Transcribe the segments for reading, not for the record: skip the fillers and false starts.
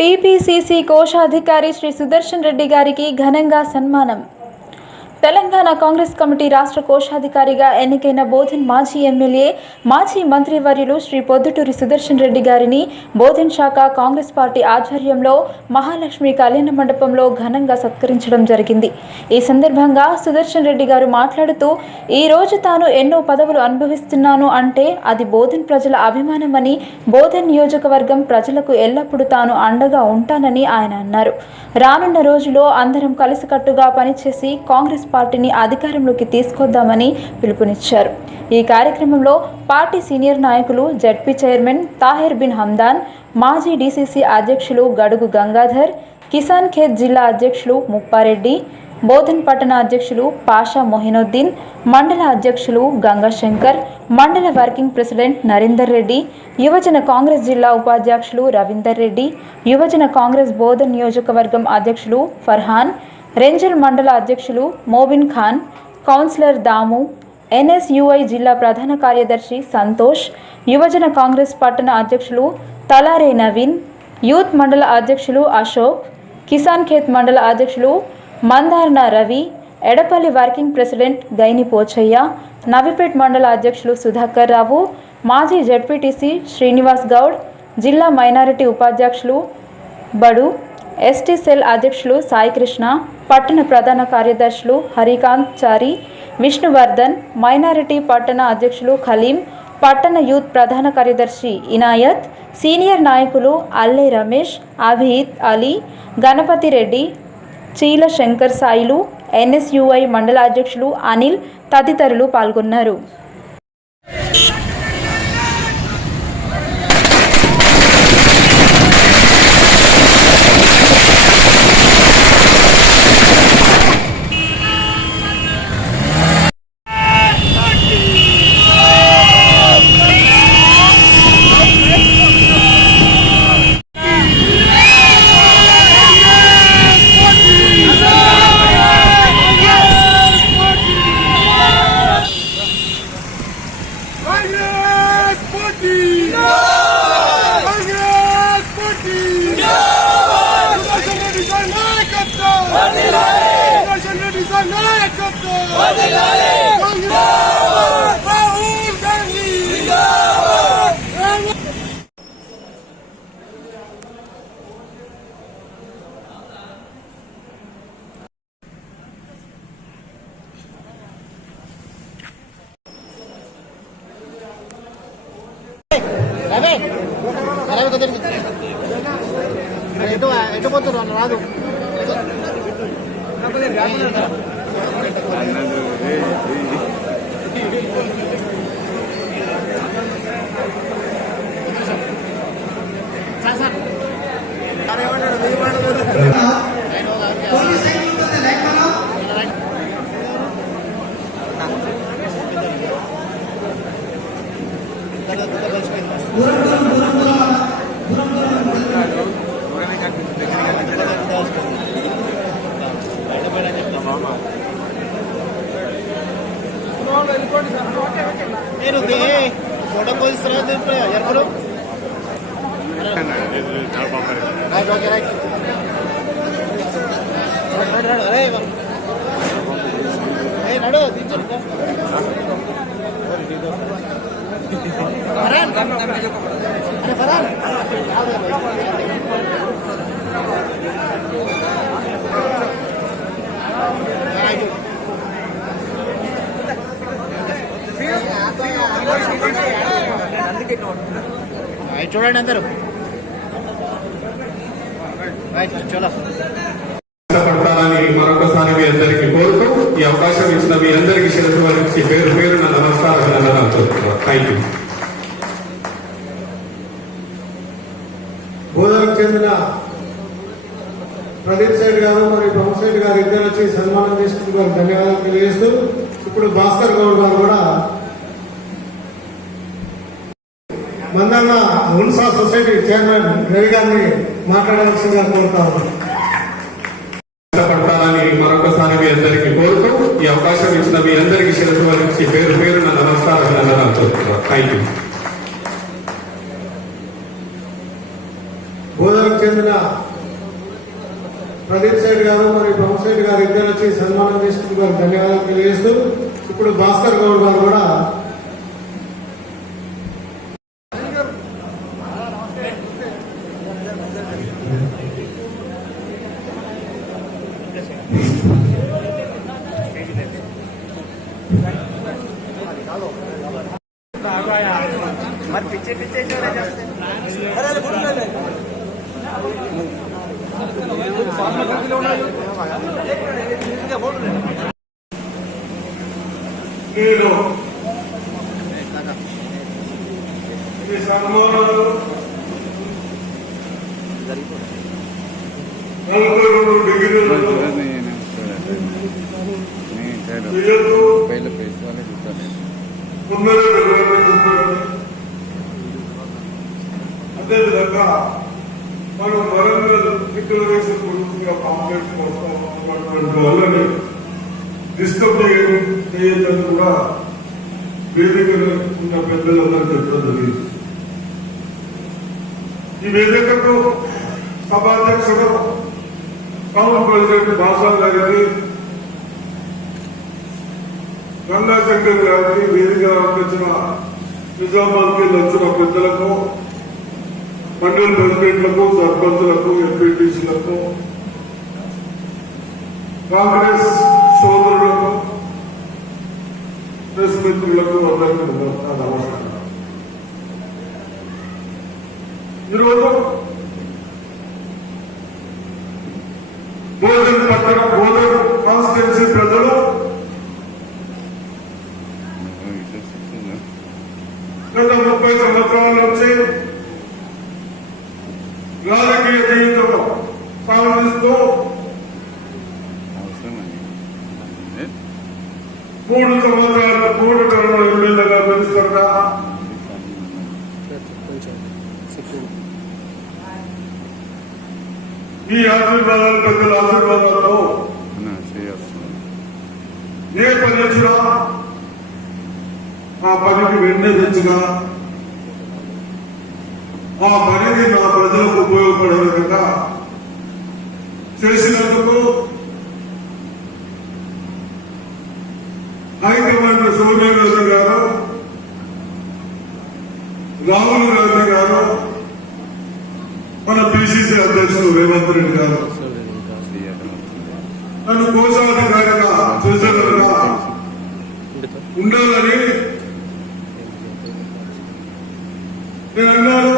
TPCC కోశాధికారి శ్రీ సుదర్శన్ రెడ్డి గారికి ఘనంగా సన్మానం. తెలంగాణ కాంగ్రెస్ కమిటీ రాష్ట్ర కోశాధికారిగా ఎన్నికైన బోధన్ మాజీ ఎమ్మెల్యే, మాజీ మంత్రివర్యులు శ్రీ పొద్దుటూరి సుదర్శన్ రెడ్డి గారిని బోధన్ శాఖ కాంగ్రెస్ పార్టీ ఆధ్వర్యంలో మహాలక్ష్మి కళ్యాణ మండపంలో ఘనంగా సత్కరించడం జరిగింది. ఈ సందర్భంగా సుదర్శన్ రెడ్డి గారు మాట్లాడుతూ, ఈ రోజు తాను ఎన్నో పదవులు అనుభవిస్తున్నాను అంటే అది బోధన్ ప్రజల అభిమానమని, బోధన్ నియోజకవర్గం ప్రజలకు ఎల్లప్పుడూ తాను అండగా ఉంటానని ఆయన అన్నారు. రానున్న రోజుల్లో అందరం కలిసికట్టుగా పనిచేసి కాంగ్రెస్ పార్టీని అధికారంలోకి తీసుకొద్దామని పిలుపునిచ్చారు. ఈ కార్యక్రమంలో పార్టీ సీనియర్ నాయకులు జెడ్పీ చైర్మన్ తాహిర్ బిన్ హందాన్, మాజీ డీసీసీ అధ్యక్షులు గడుగు గంగాధర్, కిసాన్ ఖేత్ జిల్లా అధ్యక్షులు ముప్పారెడ్డి, బోధన్ పట్టణ అధ్యక్షులు పాషా మొహినుద్దీన్, మండల అధ్యక్షులు గంగాశంకర్, మండల వర్కింగ్ ప్రెసిడెంట్ నరేందర్ రెడ్డి, యువజన కాంగ్రెస్ జిల్లా ఉపాధ్యక్షులు రవీందర్ రెడ్డి, యువజన కాంగ్రెస్ బోధన్ నియోజకవర్గం అధ్యక్షులు ఫర్హాన్, రేంజల్ మండల అధ్యక్షులు మోబిన్ ఖాన్, కౌన్సిలర్ దాము, ఎన్ఎస్యుఐ జిల్లా ప్రధాన కార్యదర్శి సంతోష్, యువజన కాంగ్రెస్ పట్టణ అధ్యక్షులు తలారే నవీన్, యూత్ మండల అధ్యక్షులు అశోక్, కిసాన్ ఖేత్ మండల అధ్యక్షులు మందార్న రవి, ఎడపల్లి వర్కింగ్ ప్రెసిడెంట్ గైని పోచయ్య, నవిపేట్ మండల అధ్యక్షులు సుధాకర్ రావు, మాజీ జెడ్పీటీసీ శ్రీనివాస్ గౌడ్, జిల్లా మైనారిటీ ఉపాధ్యక్షులు బడు, ఎస్టీ సెల్ అధ్యక్షులు సాయికృష్ణ, పట్టణ ప్రధాన కార్యదర్శులు హరికాంత్ చారి, విష్ణువర్ధన్, మైనారిటీ పట్టణ అధ్యక్షులు ఖలీం, పట్టణ యూత్ ప్రధాన కార్యదర్శి ఇనాయత్, సీనియర్ నాయకులు అల్లే రమేష్, అభిద్ అలీ, గణపతి రెడ్డి, చీల శంకర్ సాయిలు, ఎన్ఎస్యుఐ మండల అధ్యక్షులు అనిల్ తదితరులు పాల్గొన్నారు. ఎటు పోతున్నారు రాదు ఫోటో పోయిస్తారా ఎప్పుడు నడు చూడండి అందరూ పడతానని మరొకసారి మీ అందరికీ కోరుతూ ఈ అవకాశం ఇచ్చిన మీ అందరికీ శిరస్సు వహించి పేరు పేరు నా నమస్కారం. Thank you. బోధనకు చెందిన ప్రదీప్ సైడ్ గారు మరియు ప్రమోద్ సైడ్ గారు ఇద్దరు వచ్చి సన్మానం చేసుకున్న ధన్యవాదాలు తెలియజేస్తూ ఇప్పుడు భాస్కర్ గౌడ్ గారు కూడా మందన్న ఉన్సా సొసైటీ చైర్మన్ రవి గారిని మాట్లాడవలసిందిగా కోరుతా ఉన్నాను. పడతానని మరొకసారి మీ అందరికీ కోరుతూ ఈ అవకాశం ఇచ్చిన మీ అందరికీ శిరస్సు వహించి పేరు పేరు నా నమస్కారం. Thank you. మండలానికి చెందిన ప్రదీప్ సైడ్ గారు మరియు ప్రమోద్ సైడ్ గారు ఇద్దరు వచ్చి సన్మానం చేసుకుని వారికి ధన్యవాదాలు తెలియజేస్తూ ఇప్పుడు భాస్కర్ గౌడ్ గారు కూడా మరి పిచ్చే పిచ్చే చోరే చేస్తే నేను ఈ సన్మానాలు 42 డిగ్రీలతో అదేవిధంగా మనం వరంగల్ డిక్లరేషన్ గురించి కాంప్లెక్స్ కోసం వాళ్ళని డిస్టర్బ్ చేయొద్దని కూడా వేదిక ఉన్న పెద్దలందరూ చెప్పడం జరిగింది. ఈ వేదికకు సభాధ్యక్షుడు టౌన్ ప్రెసిడెంట్ భాషా గారికి, గంగాశంకర్ గారికి, వేదిక వచ్చిన నిజామాబాద్కి వచ్చిన పెద్దలకు, మండల ప్రెసిడెంట్లకు, సర్పంచులకు, ఎంపీటీసీలకు, కాంగ్రెస్ సోదరులకు, ప్రెస్ మిత్రులకు అందరికీ నమస్కారం. ఈరోజు బోధన్ పట్టణ బోధన్ కాన్స్టిట్యున్సీ ప్రజలు గత 30 సంవత్సరాల నుంచి రాజకీయ జీవితం సాగిస్తూ 3 సంవత్సరాలు 3 టర్మ్ ఎమ్మెల్యేగా మినిస్టర్గా ఈ ఆశీర్వాదాలు పెద్దల ఆశీర్వాదాలతో ఏ పని వచ్చినా ఆ పనికి వెన్నెదించగా ఆ పనిని నా ప్రజలకు ఉపయోగపడే విధంగా చేసినందుకు హైకమాండ్ సోనియా గాంధీ గారు, రాహుల్ గాంధీ గారు, మన పిసిసి అధ్యక్షుడు రేవంత్ రెడ్డి గారు నన్ను కోశాధికారిగా ట్రెజరర్గా ఉండాలని నేను అన్నాను.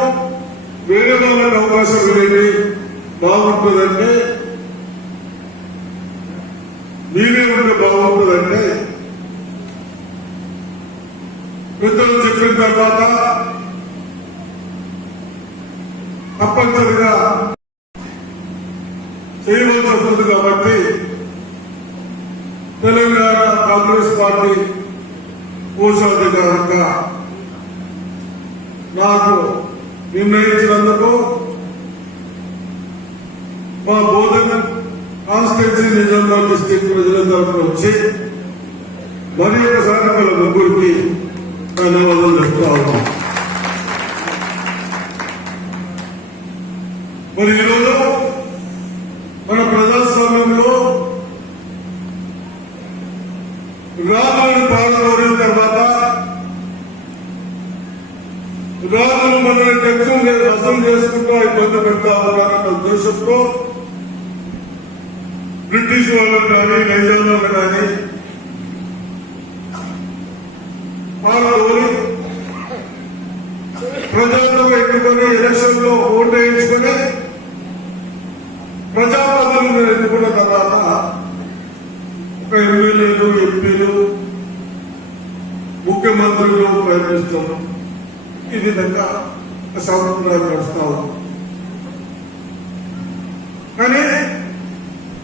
వేరే వాళ్ళకి అవకాశం ఇవ్వండి బాగుంటుందంటే, మీరే ఉంటే బాగుంటుందంటే పెద్దలు చెప్పిన తర్వాత తప్పనిసరిగా చేయవలసి వస్తుంది. కాబట్టి తెలంగాణ కాంగ్రెస్ పార్టీ కోశాధికారంగా నాకు నిర్ణయించినందుకు మా బోధన కాన్స్టిట్యున్సీ నిజామాబాద్ డిస్ట్రిక్ట్ ప్రజల తరఫున వచ్చి మరి ఒకసారి వాళ్ళ ముగ్గురికి ధన్యవాదాలు చెప్తా ఉన్నాం. మరి ఈరోజు మన ప్రజాస్వామ్యంలో రాజులను పాలన తర్వాత రాజులు మనల్ని టెక్సులు వసూలు చేసుకుంటూ ఇబ్బంది పెడతా ఉన్నారన్న ఉద్దేశంతో బ్రిటిష్ వాళ్ళని కానీ నైజాంలను కానీ పాలన ప్రజల్లో ఎన్నుకొని ఎలక్షన్ లో ఓటు వేయించుకొని ప్రజాప్రతినిధులను ఎన్నుకున్న తర్వాత ఒక ఎమ్మెల్యేలు, ఎంపీలు, ముఖ్యమంత్రులు ప్రయత్నిస్తున్నాం. ఈ విధంగా సంవత్సరాలు నడుస్తాము. కానీ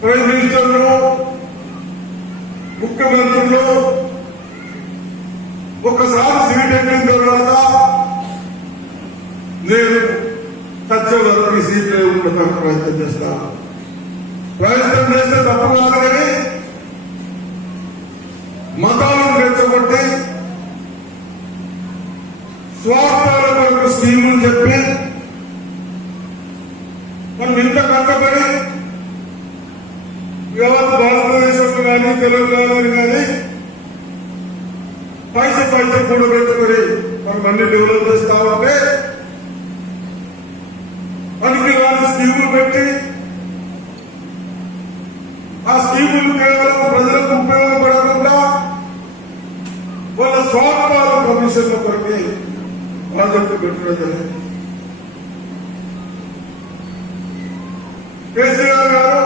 ప్రైమ్ మినిస్టర్లు, ముఖ్యమంత్రులు ఒకసారి సీట్ ఎక్కిన తర్వాత నేను సత్య వరకు ఈ సీట్లో ఉండటానికి ప్రయత్నం చేస్తాను. ప్రయత్నం చేస్తే తప్పు కాదు, కానీ మతాలను రెచ్చగొట్టి స్వార్థాల కొరకు స్కీములు చెప్పి మనం ఇంత కష్టపడి యావత్ భారతదేశంలో కానీ తెలంగాణలో కానీ పైసా కూడా పెట్టుకొని మనం అన్ని డెవలప్ చేస్తా ఉంటే మనకి రాని స్కీములు పెట్టి ఆ స్కీములు కేవలం ప్రజలకు ఉపయోగపడకుండా వాళ్ళ స్వార్థాల కమిషన్ల కొరకి ప్రాజెక్టు పెట్టడం జరిగింది. కేసీఆర్ గారు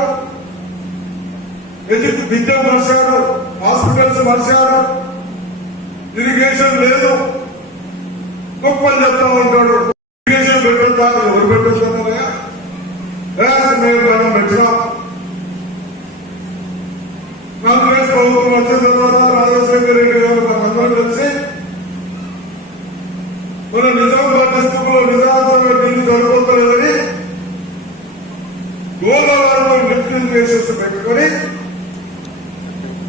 విద్య మార్చారు, హాస్పిటల్స్ మార్చారు, ఇరిగేషన్ లేదు, గొప్పలు చెప్తా ఉంటాడు. ఇరిగేషన్ పెట్టొద్దా, ఎవరు పెట్టొస్తున్నాయా? మేము మనం పెట్టినాం. కాంగ్రెస్ ప్రభుత్వం వచ్చిన తర్వాత రాజశేఖర రెడ్డి గారు మనందరం కలిసి మన నిజామాబాద్ డిస్టిక్ లో నిజామాబాద్ నీళ్లు సరిపోతలేదని గోదావరిలో లిఫ్ట్ ఇరిగేషన్స్ పెట్టుకొని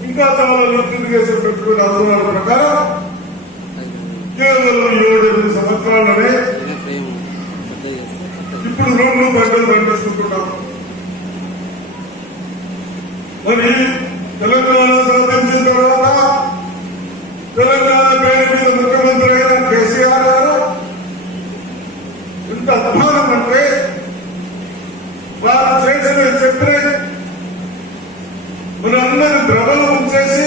ఇంకా చాలా లిఫ్ట్ ఇరిగేషన్ పెట్టుకుని అవసరాల ప్రకారం కేవలం 7-8 సంవత్సరాలనే ఇప్పుడు 2 పంటలు పండించుకుంటున్నాం. మరి తెలంగాణ సాధించిన తర్వాత తెలంగాణ పేరు మీద ముఖ్యమంత్రి అయిన కేసీఆర్ గారు ఎంత అభిమానం అంటే వారు చేసిన చెప్పిన మనందరి ద్రవలు ఉంచేసి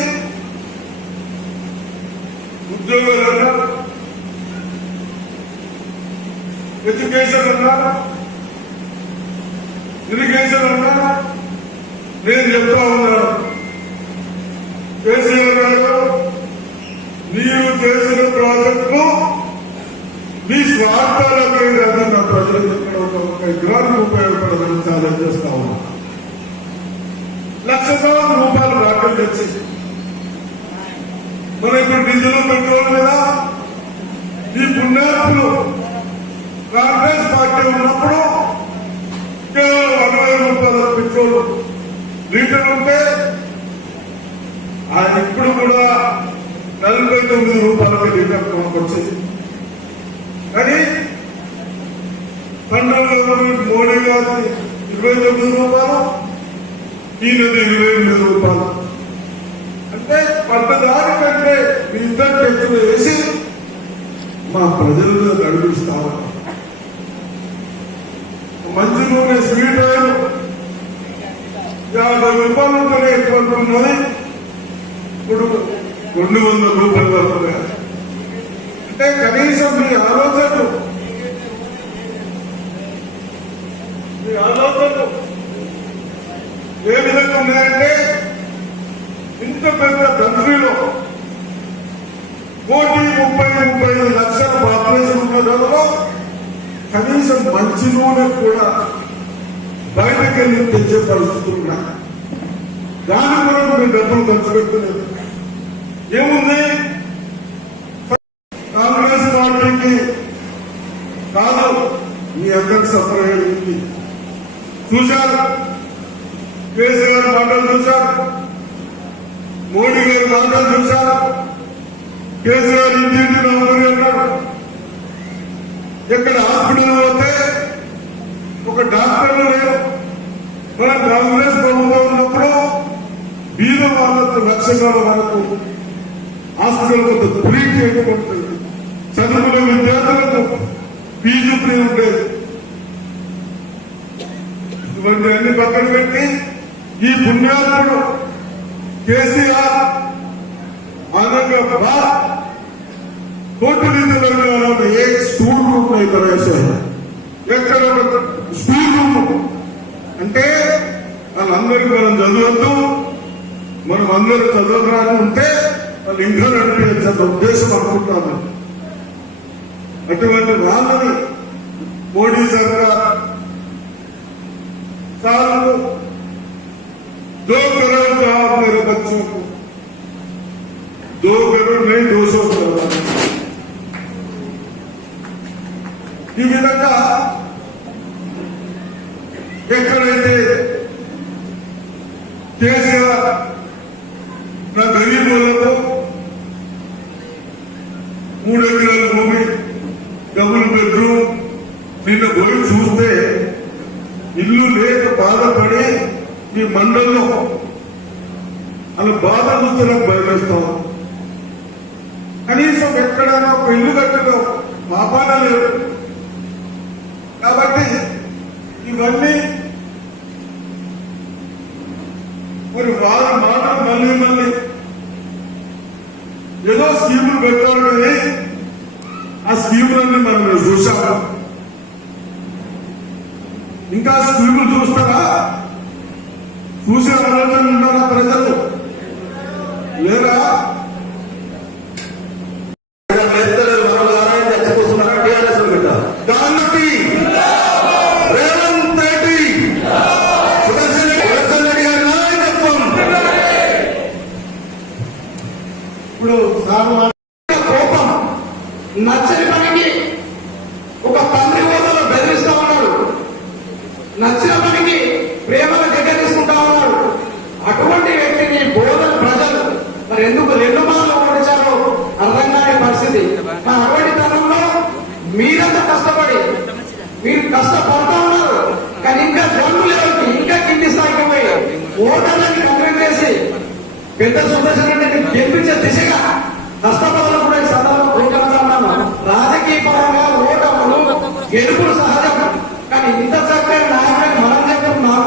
ఉద్యోగాలు అన్నారు, ఎడ్యుకేషన్ అన్నారు, ఇరిగేషన్ అన్నారు. నేను చెప్తా ఉన్నాను, కేసీఆర్ గారు నీవు చేసిన ప్రాజెక్టు నీ స్వార్థాలకే కాదు, నా ప్రజలకు ఇక్కడ ఒక ఎకరానికి ఉపయోగపడదని ఛాలెంజ్ చేస్తా ఉన్నా. ₹1,00,000 రాకలు తెచ్చేసి మన ఇప్పుడు డీజిల్ పెట్రోల్ మీద ఈ పుణ్యాత్ములు కాంగ్రెస్ పార్టీ ఉన్నప్పుడు కేవలం ₹60 పెట్రోల్ లీటర్ ఉంటే ఆయన ఇప్పుడు కూడా ₹49 లీటర్ కొనుకొచ్చేది. కానీ మోడీ గారి ₹29, ఈయనది ₹28. అంటే పట్టదానికంటే మీ ఇద్దరు టెక్స్టులు వేసి మా ప్రజలను నడిపిస్తాము. మంచి నూనె స్వీట్ ఆయిల్ ₹50 ఉంటేనే ఎక్కువ ఉన్నది, ఇప్పుడు ₹200 వరకు. అంటే కనీసం మీ ఆలోచనలు ఏ విధంగా ఉన్నాయంటే ఇంత పెద్ద కంట్రీలో 1,35 లక్షల పాపులేషన్ ఉన్న దానిలో కనీసం మంచి నూనె కూడా బయటకెళ్ళి తెచ్చే పరిస్థితులు ఉన్నాయి. దాని కూడా మేము డబ్బులు ఖర్చు పెడుతున్నారు. ఏముంది, కాంగ్రెస్ పార్టీకి కాదు, మీ అందరికి సఫర్ అయ్యింది. చూశారు, కేసీఆర్ మాటలు చూశారు, మోడీ గారి మాటలు చూశారు. కేసీఆర్ ఇంటింటి నౌకరి అన్నాడు. ఎక్కడ హాస్పిటల్ పోతే ఒక డాక్టర్లు లేరు. మన కాంగ్రెస్ ప్రభుత్వం ఉన్నప్పుడు బీద వాళ్ళకు లక్షణాల వరకు హాస్పిటల్ కొంత ఫ్రీ చేయబడుతుంది. చదువుకునే విద్యార్థులకు ఫీజు ఫ్రీ ఉండేది. ఇవన్నీ అన్ని పక్కన పెట్టి ఈ పుణ్యాత్ముడు కేసీఆర్ औरंगाबाद टोटली तेलंगाना में एक स्कूल रूम नहीं तरह से ఎక్కడ స్కూల్ రూమ్ అంటే వాళ్ళందరికీ మనం చదవద్దు, మనం అందరూ చదవరాని ఉంటే వాళ్ళు ఇంకా నడిపించే ఉద్దేశం అనుకుంటాను. అటువంటి వాళ్ళని మోడీ సర్కార్ साल 2 करोड़ जवाब मेरे बच्चों को 2 करोड़ नहीं 200 करोड़ ఈ విధంగా ఎక్కడైతే కేసీఆర్ నా గరీబులకు 3 ఎకరాల భూమి డబుల్ బెడ్రూమ్ నిన్న పోయి చూస్తే ఇల్లు లేక బాధపడి ఈ మండలంలో అలా బాధ చూస్తే నాకు భయమేస్తాం. కనీసం ఎక్కడైనా ఒక ఇల్లు కట్టడం పాపాన లేదు. కాబట్టి ఇవన్నీ మరి వారు మాత్రం మళ్ళీ ఏదో స్కీములు పెట్టారు కానీ ఆ స్కీములన్నీ మనం చూసాము. ఇంకా స్కీములు చూస్తారా? చూసే ఆలోచన ఉన్నారా ప్రజలు? లేరా? కాబట్టి రేవంత్ రెడ్డి, సుదర్శన్ రెడ్డి గారి నాయకత్వం. ఇప్పుడు సార్ కోపం నచ్చని పనికి ఒక తండ్రి హోదాలో బెదిరిస్తా ఉన్నాడు, నచ్చిన పనికి ప్రేమను దగ్గర తీసుకుంటా ఉన్నాడు. అటువంటి వ్యక్తిని బోధన ప్రజలు మరి ఎందుకు 2 మార్లు ఓడించారో అర్థం కాని పరిస్థితి. మరి అటువంటి తరంలో మీరంతా కష్టపడి మీరు కష్టపడతా ఉన్నారు, కానీ ఇంకా గ్రౌండ్ లెవెల్కి ఇంకా కింది స్థాయికి పోయి ఓటర్లని కన్వెన్స్ చేసి పెద్ద సుదర్శన్ రెడ్డిని గెలిపించే దిశగా కష్టపడాలని కూడా ఈ సందర్భంగా కోరుకుంటున్నాను. రాజకీయ పరంగా ఓటములు గెలుపులు సహజం, కానీ ఇంత చక్కని నాయకుడిని మనం చెప్తున్నాం.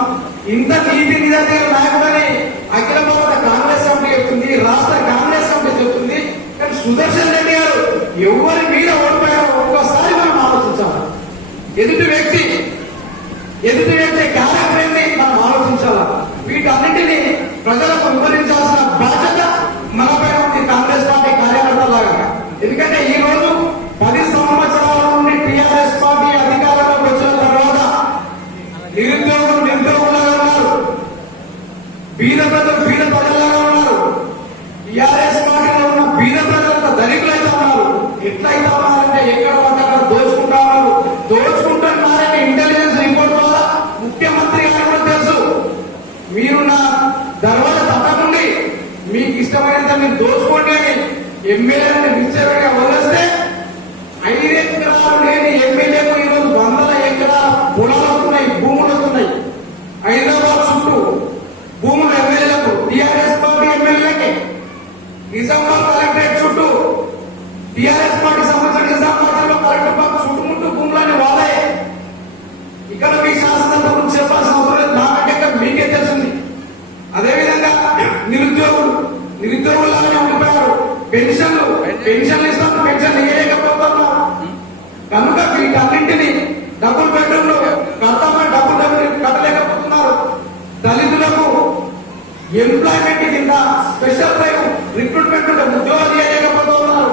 ఇంత నీతి నిజాయితీ నాయకుడని అఖిల భారత కాంగ్రెస్ కమిటీ చెప్తుంది, రాష్ట్ర కాంగ్రెస్ కమిటీ చెప్తుంది. కానీ సుదర్శన్ రెడ్డి గారు ఎవరి మీద ఓడిపోయారో ఒక్కోసారి మనం ఆలోచించాలి. ఎదుటి వ్యక్తి క్యారెక్టర్ని మనం ఆలోచించాలా. వీటన్నింటినీ ప్రజలకు వివరించాల్సిన బాధ్యత మనపై ఉంది కాంగ్రెస్ పార్టీ కార్యకర్తలాగా. ఎందుకంటే ఈ రోజు 10 సంవత్సరాల నుండి టీఆర్ఎస్ పార్టీ అధికారంలోకి వచ్చిన తర్వాత నిరుద్యోగులాగా ఉన్నారు, బీద ప్రజలాగా ఉన్నారు. టీఆర్ఎస్ పార్టీలో ఉన్న బీద ప్రజలకు ధనికులైతే ఉన్నారు. ఎట్లయితే ఉన్నారంటే ఎక్కడ పడితే అక్కడ దోచుకుంటున్నారని ఇంటెలిజెన్స్ రిపోర్ట్ ద్వారా ముఖ్యమంత్రి గారు కూడా తెలుసు. మీరున్న దర్వాజా తప్పకుండి మీకు ఇష్టమైనంత మీరు దోచుకోండి అని ఎమ్మెల్యేలను విచ్చరుగా వదిలేస్తే 5 ఎకరాలు లేని ఎమ్మెల్యేకు ఈరోజు 100 ఎకరాల పొలాలు అవుతున్నాయి, భూములు అవుతున్నాయి. హైదరాబాద్ చుట్టూ భూములు ఎమ్మెల్యేలకు, టీఆర్ఎస్ పార్టీ ఎమ్మెల్యేలకి. నిజామాబాద్ కలెక్టరేట్ చుట్టూ టీఆర్ఎస్ పార్టీ సంబంధించిన నిజామాబాద్ కలెక్టర్ పార్టీ చుట్టుముట్టు భూములని వాడే. ఇక్కడ మీ శాసనసభ గురించి చెప్పాల్సిన అవసరం లేదు, నాకంటే మీకే తెలిసింది. అదేవిధంగా నిరుద్యోగులాగానే ఉండిపోయారు. పెన్షన్లు ఇస్తాం, పెన్షన్ ఇవ్వలేకపోతున్నారు. కనుక వీటన్నింటినీ డబుల్ బెడ్రూమ్లు కడతామని డబ్బులు కట్టలేకపోతున్నారు. దళితులకు ఎంప్లాయ్మెంట్ కింద స్పెషల్ డ్రైవ్ రిక్రూట్మెంట్ ఉద్యోగాలు చేయలేకపోతున్నారు.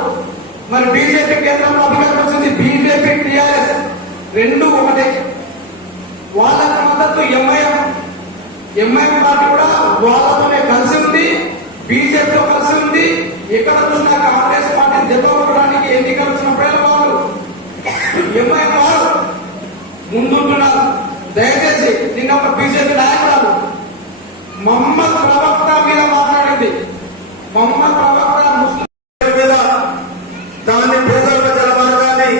మరి బీజేపీ కేంద్రంలో అధికారం వచ్చింది, బీజేపీ టీఆర్ఎస్ 2 ఒకటే. వాళ్ళకి మద్దతు ఎంఐఎం పార్టీ కూడా వాళ్ళతోనే కలిసి ఉంది, బీజేపీతో కలిసి ఉంది. ఎక్కడ చూసినా కాంగ్రెస్ పార్టీ దెబ్బకొట్టడానికి ఎన్నికలు వచ్చినప్పుడే వాళ్ళు ఎంఐఎం వాళ్ళు ముందుంటున్నారు. దయచేసి నిన్న ఒక బీజేపీ నాయకురాలు మహమ్మద్ ప్రవక్త మీద మాట్లాడింది. మహమ్మద్ ప్రవక్త ముస్లిం మీద దాన్ని పేదల ప్రజల మార్గాన్ని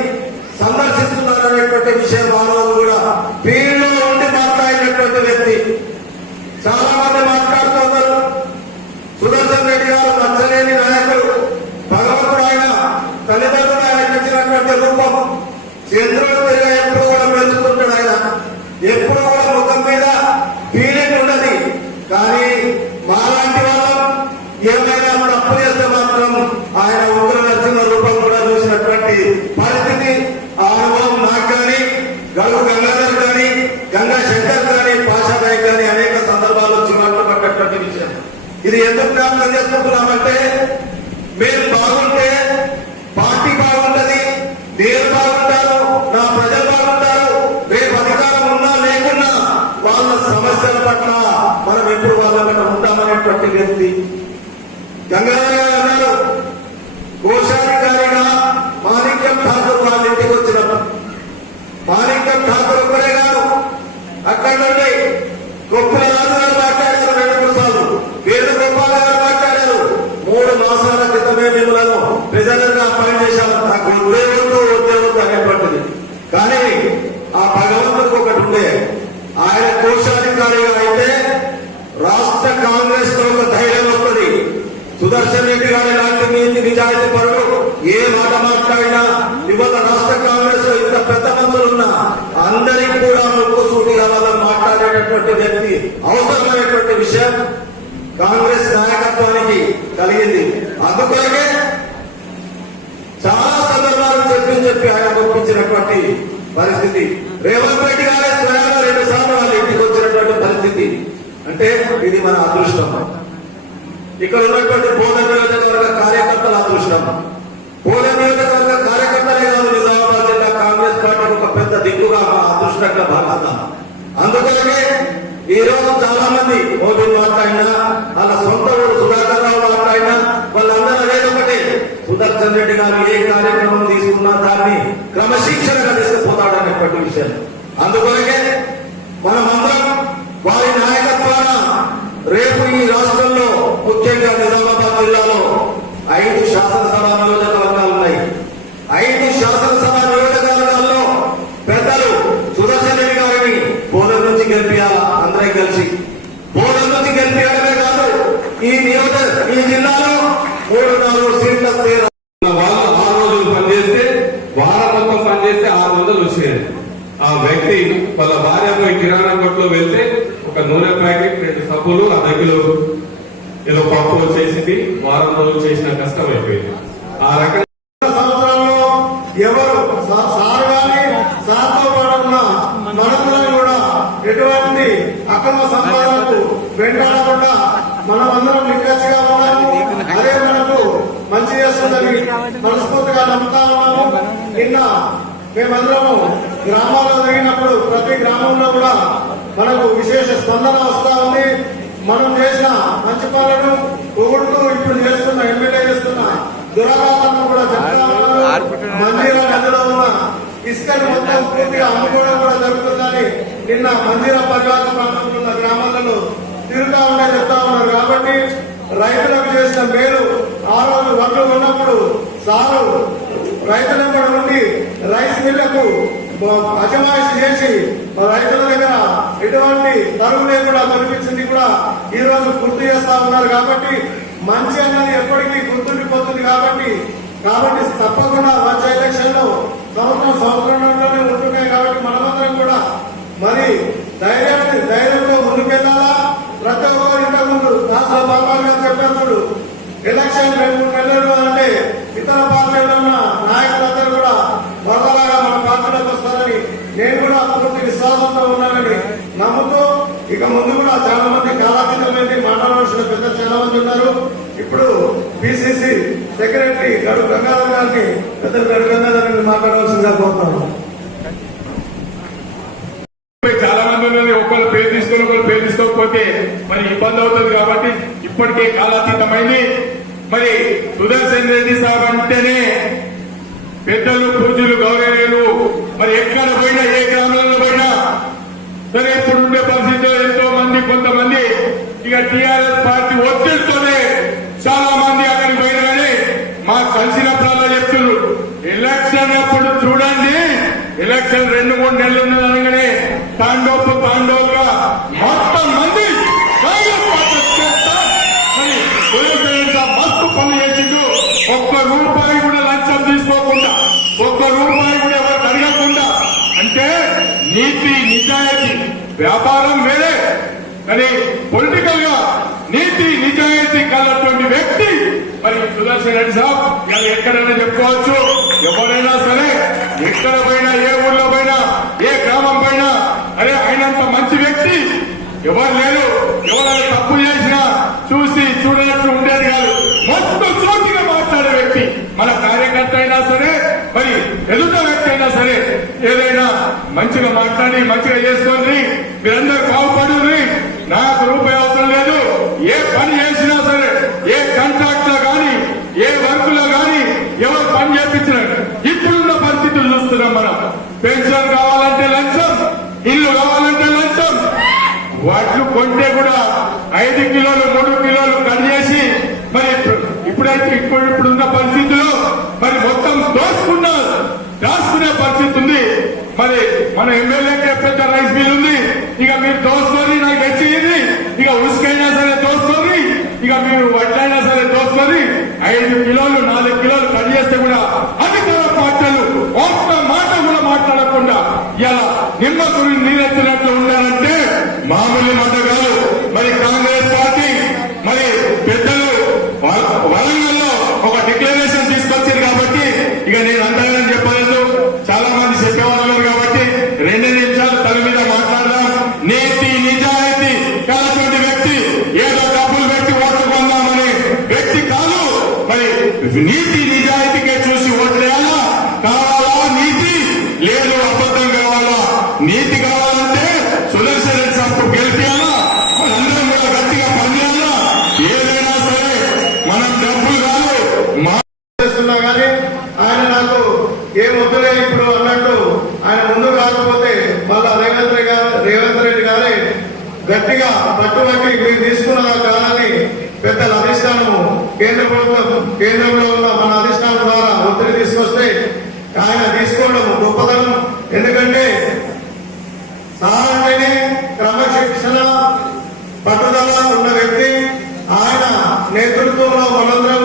సందర్శిస్తున్నారనేటువంటి విషయం ఆ రోజు కూడా వీళ్ళు ఉండి మాట్లాడినటువంటి వ్యక్తి. చాలా మంది మాట్లాడుతున్నారు సుదర్శన్ రెడ్డి గారు నచ్చలేని నాయకుడు, భగవంతుడు ఆయన, తల్లిదండ్రులు ఆయన ఇచ్చినటువంటి రూపం. చంద్రుడు తిరిగా ఎప్పుడు కూడా పెంచుతుంటాడు ఆయన, ఎప్పుడు కూడా ముఖం మీద ఫీలింగ్ ఉండదు. కానీ మాలాంటి వాళ్ళం ఏమైనా తప్పు చేస్తే మాత్రం ఆయన ఉగ్ర నరసింహ రూపం కూడా చూసినటువంటి పరిస్థితి, ఆ అనుభవం నాకు కానీ, గంగు గంగాధర్ కానీ, గంగా శంకర్ కానీ, పాషాబాయి కానీ అనేక సందర్భాల్లో చిన్నట్లు పడ్డటువంటి విషయం. ఇది ఎందుకు జ్ఞాపకం చేసుకుంటున్నామంటే మీరు బాగుంటే పార్టీ బాగుంటది, నేను బాగుంటాను, నా ప్రజలు బాగుంటారు. రేపు అధికారం ఉన్నా లేకున్నా వాళ్ళ సమస్యల పట్ల మనం ఎప్పుడు వాళ్ళ పట్ల ఉంటామనేటువంటి వ్యక్తి. గంగాధర్ గారు అన్నారు, కోశాధికారిగా మాణిక్యం ఠాకూర్ వాళ్ళ ఇంటికి వచ్చినప్పుడు మాణిక్యం ఠాకూర్ ఒక్కడే కాదు, అక్కడ నుండి గొప్పల రాజు గారు మాట్లాడారు 2-3 సార్లు, వేణుగోపాల్ గారు మాట్లాడారు, 3 మాసాలు ఆయన కోశాధికారిగా అయితే రాష్ట్ర కాంగ్రెస్ లో ఒక ధైర్యం వస్తుంది. సుదర్శన్ రెడ్డి గారి లాంటి నీతి నిజాయితీ పరులు ఏ మాట మాట్లాడినా ఇవాళ రాష్ట్ర కాంగ్రెస్ లో ఇంత పెద్ద మందులున్నా అందరికీ కూడా ముక్కుసూటిగా వాళ్ళ మాట్లాడేటటువంటి వ్యక్తి అవసరమైనటువంటి విషయం కాంగ్రెస్ నాయకత్వానికి కలిగింది. అందుకొరకే చాలా సందర్భాలు చెప్పి ఆయన పంపించినటువంటి పరిస్థితి. రేవంత్ రెడ్డి గారే స్వయంగా 2 సార్లు వాళ్ళ ఇంటికి వచ్చినటువంటి పరిస్థితి. అంటే ఇది మన అదృష్టం. ఇక్కడ ఉన్నటువంటి బోధన నియోజకవర్గ కార్యకర్తల అదృష్టం. బోధన నియోజకవర్గ కార్యకర్తలే కాదు, నిజామాబాద్ జిల్లా కాంగ్రెస్ పార్టీకి ఒక పెద్ద దిక్కుగా మా అదృష్టంగా భావిస్తాం. అందుకనే ఈ రోజు చాలా మంది మోదీ మాట్లాడినా, వాళ్ళ సొంత ఊరు సుధాకర్ రావు మాట్లాడినా వాళ్ళందరూ అనేది ఒకటే, సుదర్శన్ రెడ్డి గారు ఏ కార్యక్రమం తీసుకున్నా దాన్ని క్రమశిక్షణగా తీసుకుపోతాడనేటువంటి విషయం. అందుకొరకే మనమందరం వారి నాయకత్వాన రేపు ఈ రాష్ట్రంలో ముఖ్యంగా నిజామాబాద్ జిల్లాలో 5 శాసనసభ నియోజకవర్గాలు ఉన్నాయి. 5 శాసనసభ నియోజకవర్గాల్లో పెద్దలు సుదర్శన్ రెడ్డి గారిని బోధన నుంచి గెలిపియాలా, అందరం కలిసి బోధన నుంచి గెలిపియడమే కాదు, ఈ జిల్లాలో 3-4 సీట్ల వాళ్ళు 6 రోజులు పనిచేస్తే వారం మొత్తం పనిచేస్తే 600 వచ్చేది. ఆ వ్యక్తి వాళ్ళ భార్య పోయి కిరాణా కొట్లో వెళ్తే ఒక నూనె ప్యాకెట్ 2 సబ్బులు అర్ధ కిలో ఏదో పప్పు వచ్చేసింది. వారం రోజులు చేసిన కష్టం అయిపోయింది. ఆ రకంగా సంవత్సరంలో ఎవరు సార్ గాని సార్తో పాటున్న మనందరం కూడా ఎటువంటి అక్రమ సంపాదనకు వెంటాడకుండా మనమందరం నిక్కచ్చిగా ఉన్నాము. అదే మనకు మంచి చేస్తుందని మనస్ఫూర్తిగా నమ్ముతా ఉన్నాము. నిన్న మేమందరము గ్రామాల్లో జరిగినప్పుడు ప్రతి గ్రామంలో కూడా మనకు విశేష స్పందన వస్తా ఉంది. మనం చేసిన మంచి పనులను పొగుడుతూ ఇప్పుడు చేస్తున్న ఎమ్మెల్యే చేస్తున్న దురాఘాతాలను కూడా చెప్తా ఉన్నారు. మంజీరా నదిలో ఉన్న ఇసుకను మొత్తం పూర్తిగా అమ్ముకోవడం కూడా జరుగుతుందని నిన్న మంజీరా పరివాహక ప్రాంతంలో ఉన్న గ్రామాలలో తిరుగుతా ఉంటే చెప్తా ఉన్నారు. కాబట్టి రైతులకు చేసిన మేలు ఆ రోజు వడ్లు ఉన్నప్పుడు సారు రైతులెంబడి ఉండి రైస్ మిల్లకు అజమాయిషి చేసి రైతుల దగ్గర ఎటువంటి తరువు లేకుండా కనిపించింది కూడా ఈ రోజు గుర్తు చేస్తా ఉన్నారు. కాబట్టి మంచి అన్నది ఎప్పటికీ గుర్తుండిపోతుంది. కాబట్టి తప్పకుండా వచ్చే ఎలక్షన్ లో సంవత్సరంలోనే ఉంటున్నాయి. కాబట్టి మనమందరం కూడా మరి ధైర్యంతో ముందుకెళ్లాలా. ప్రతి ఒక్కరు ఇంతకు ముందు రాష్ట్ర బాబాలు గారు చెప్పారు, ఎలక్షన్ 2-3 నెలలు అంటే ఇతర పార్టీలో ఉన్న నాయకులందరూ కూడా వరదలాగా మన పార్టీలోకి వస్తారని నేను కూడా పూర్తి విశ్వాసంతో ఉన్నానని నమ్ముతూ ఇక ముందు కూడా చాలా మంది కాలాతీతమైంది మాట్లాడవలసిన పెద్ద చాలా మంది ఉన్నారు. ఇప్పుడు పిసిసి సెక్రటరీ గడు గంగాధర్ గారిని పెద్ద గడు గంగాధర్ మాట్లాడవలసిందిగా కోరుతాను. చాలా మంది ఉన్నది, ఒకళ్ళు పేరు తీసుకొని ఒకళ్ళు పేరు తీసుకోకపోతే మరి ఇబ్బంది అవుతుంది. కాబట్టి ఇప్పటికే కాలాతీతమైంది. మరి సుదర్శన్ రెడ్డి సాబ్ అంటేనే పెద్దలు, పూజలు, గౌరవీయులు మరి ఎక్కడ పోయినా ఏ గ్రామంలో పోయినా సరే ఇప్పుడు ఉండే పరిస్థితిలో ఎంతో మంది కొంతమంది ఇక టీఆర్ఎస్ పార్టీ ఒత్తిడితోనే చాలా మంది అక్కడికి పోయిన కానీ మాకు కలిసినప్పుడల్లా చెప్తున్నారు, ఎలక్షన్ అప్పుడు చూడండి, ఎలక్షన్ 2-3 నెలలు ఉన్నదనగానే తాండోగా మొత్తం మంది కాంగ్రెస్ పార్టీ మస్తు పనులు చేసిండు. ఒక్క రూపాయి కూడా లంచం తీసుకోకుండా, ఒక్క రూపాయి కూడా ఎవరికి అడగకుండా, అంటే నీతి నిజాయితీ, వ్యాపారం వేరే కానీ పొలిటికల్ గా నీతి నిజాయితీ కలటువంటి వ్యక్తి మరి సుదర్శన్ రెడ్డి సాబ్. ఇలా ఎక్కడైనా చెప్పుకోవచ్చు, ఎవరైనా సరే ఎక్కడ పోయినా, ఏ ఊర్లో పోయినా, ఏ గ్రామం పోయినా అరే ఆయనంత మంచి వ్యక్తి ఎవరు లేరు. ఎవరైనా తప్పు చేసినా చూసి చూడనట్టు ఉండేది కాదు, మొత్తం చోటిగా మాట్లాడే వ్యక్తి. మన కార్యకర్త అయినా సరే మరి ఎదుట వ్యక్తి అయినా సరే ఏదైనా మంచిగా మాట్లాడి మంచిగా చేసుకోండి, మీరందరూ బాగుపడుర్రి. నాకు రూపాయి అవసరం లేదు. ఏ పని చేసినా సరే, ఏ కాంట్రాక్ట్ లో కానీ, ఏ వర్క్ లో కానీ ఎవరు పని చేయించినారు. ఇప్పుడున్న పరిస్థితులు చూస్తున్నాం మనం. పెన్షన్ కావాలంటే లంచం, ఇల్లు కావాలంటే లంచం, వాటిని కొంటే కూడా 5 కిలోలు 3 కిలోలు కట్ చేసి మరి ఇప్పుడున్న పరిస్థితుల్లో మరి మొత్తం దాచుకునే పరిస్థితి ఉంది. మరి మన ఎమ్మెల్యేకే పెద్ద రైస్ మిల్ ఉంది. ఇక మీరు వడ్లైనా సరే దోసుకొని 5 కిలోలు 4 కిలోలు కట్ చేస్తే కూడా అధికార పార్టీలు ఒక్క మాట కూడా మాట్లాడకుండా ఇలా నిమ్మ గురించి నీరెత్తినట్లు ఉన్నారంటే మామూలు మాట కాదు. మరి కాంగ్రెస్ పార్టీ మరి పెద్దలు వరంగల్లో ఒక డిక్లరేషన్ తీసుకొచ్చారు కాబట్టి ఇక నేను అంతగానే చెప్పలేదు, చాలా మంది చెప్పేవాళ్ళు కాబట్టి 2 నిమిషాలు తన మీద మాట్లాడదాం. నీతి నిజాయితీ కలిగినటువంటి వ్యక్తి ఏదో డబ్బులు పెట్టి ఓట్లు పొందామనే వ్యక్తి కాదు. మరి నీతి నిజాయితీకే చూసి ఓట్లేయాలా? కావాలా నీతి? లేదు అబద్ధం కావాలా? నీతి కావాలంటే సుదర్శన్ రెడ్డి సార్కు గెలిపియాలా? మనందరం కూడా గట్టిగా పనిచేయాలా? ఏదైనా సరే మనం డబ్బులు కాదు చేస్తున్నా కానీ ఆయన నాకు ఏం వద్దులే ఇప్పుడు అన్నట్టు ఆయన ముందుకు రాకపోతే మళ్ళా రేవంత్ రెడ్డి గారే గట్టిగా పట్టుబట్టి మీరు తీసుకున్న కాలాన్ని పెద్దల అధిష్టానము కేంద్రంలో ఉన్న మన అధిష్టానం ద్వారా ఒత్తిడి తీసుకొస్తే ఆయన తీసుకోవడం గొప్పతనం. ఎందుకంటే సార్ అంటేనే క్రమశిక్షణ పట్టుదల ఉన్న వ్యక్తి. ఆయన నేతృత్వంలో మనందరం